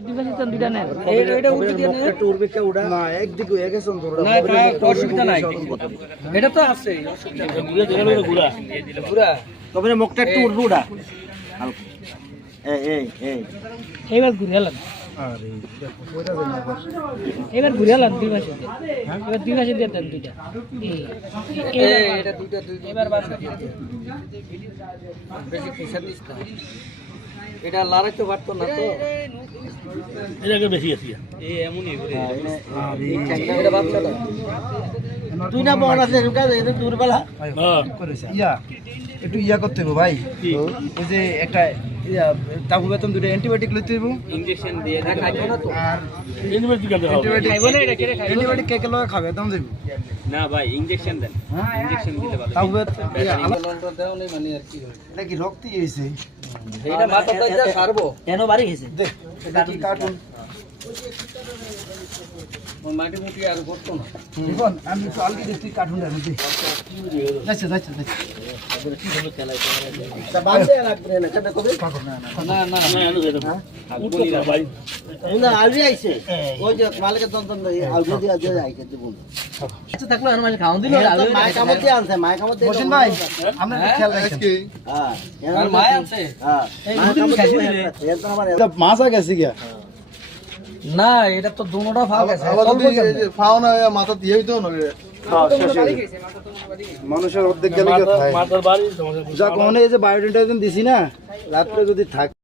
দিবাসিতন দুইটা নেন এটা উঠে দিয়ে না একটু উড়বে কে উড়া না একদিকে হয়ে গেছে তোমরা না প্রায় অসুবিধা নাই এটা তো আছে অসুবিধা নাই ঘুরে দিলে ঘুরা ঘুরা তবে মুখটা একটু উড়বে উড়া এইবার ঘুরে এলাম আরে এবার ঘুরে এলাম দিবাসিতে এবার দিবাসিতে দেন দুইটা এটা দুইটা এবার বাসা বেশি পয়সা দিস না এটা লারাইতে পারতো না তো এটাকে বেশি আছে এই এমনই করে আরে এটা বাচ্চাটা তুই না বড় আছে এটা দূরবেলা হ্যাঁ ইয়া একটু ইয়া করতে হবে ভাই ওই যে একটা তাবু বেতন দুটো অ্যান্টিবায়োটিক লইতে হইব ইনজেকশন দিয়ে না খাইতো না তো আর ইউনিভার্সিটি কাছে হবে খাইবো না এটা কেড়ে খাইবো অ্যান্টিবায়োটিক কে কে লগে খাবে দাম যাইব না ভাই ইনজেকশন দেন ইনজেকশন দিলে ভালো তাবু বেতন লন্ডন দাও নেই মানে আর কি এটা কি রক্তই হইছে এটা মাথাটা যা সারবো কেন বাড়ি গেছে দেখ এটা কি কার্টুন মাটি মুটি আর করতো না জীবন আমি তো আলগি দেখি কার্টুনটার মধ্যে যাচ্ছে যাচ্ছে যাচ্ছে তা বাঁধতে লাগবে না কেন কবে না না উঠতো ভাই না আলবি আইছে ওই যে মালিকের দন্তন আলবি দিয়ে দিয়ে আইছে জীবন আচ্ছা থাকলো আর মানে খাওন দিল মায় কামতে আনছে মায় কামতে বসেন ভাই আমরা খেয়াল রাখছি হ্যাঁ আর মায় আনছে হ্যাঁ মাছ আ গেছে গিয়া না এটা তো দুনোটা ফাও গেছে ফাও না মাথা দিয়ে হইতো না মানুষের অর্ধেক গেলে মাথার বাড়ি সমস্যা যা কোনে এই যে বায়োডেন্টাইজেশন দিছি না রাত্রে যদি থাকে